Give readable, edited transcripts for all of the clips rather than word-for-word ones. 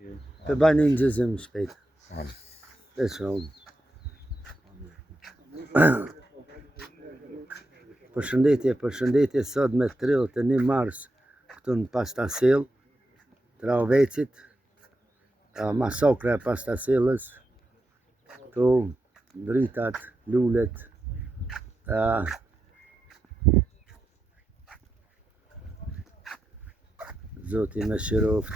Të bani një gjëzim shpejt. Dhe shumë. Përshëndetje sot me 31 mars këtu në Pastasil, Travecit, masakra e Pastasilës, këtu dritat, lulet, Zoti me shiroft.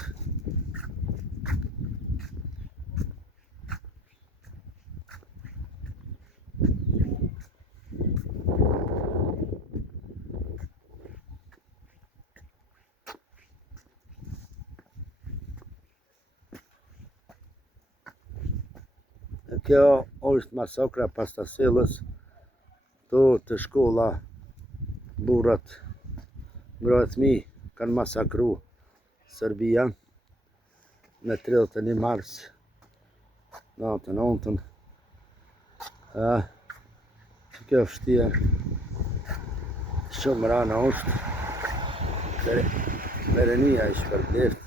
Kjo është masakra Pastasilës, këtu të shkolla, burrat, ngrohtë kanë masakru Serbia me 31 mars natën. Kjo vështirë, shumë rana është, merenia i shpërdeft.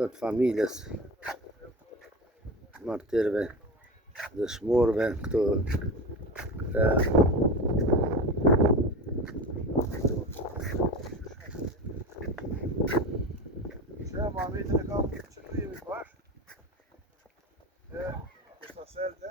Të familjes, martirëve, dëshmorëve, këtu Muhamedin e kam që të jemi bashkë e Pastaselde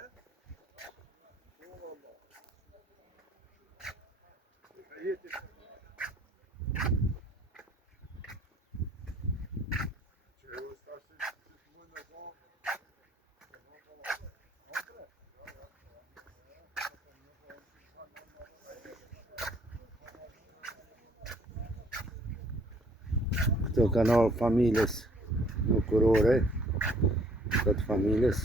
këtu kanë ardhur familjes nukurore, këtë familjes.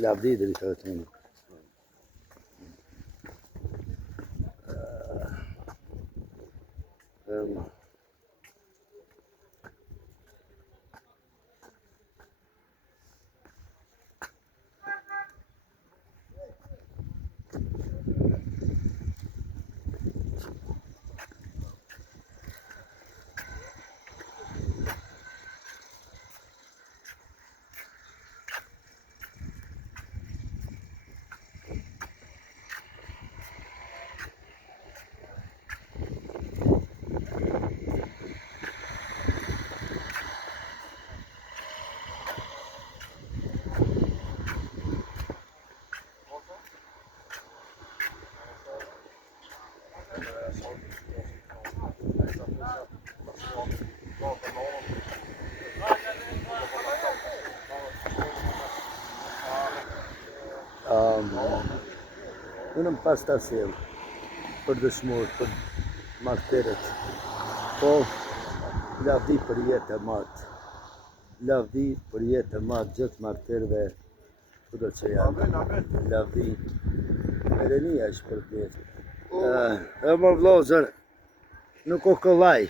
Lavdi dhe të të një. Unë më Pastasil për dëshmorët, për martirët, po lavdi për jetë e matë, lavdi për jetë e matë gjithë martirëve, kudo që janë, lavdi, merenia është për bjetë. Më vlozër, nuk o kollaj,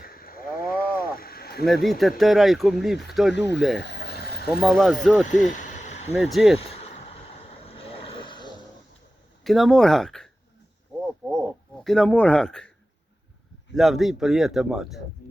me vite tëra i kum lip këto lule, po malla Zoti me gjithë. Kina mor hak. Kina mor hak. Lavdi për jetë e matë.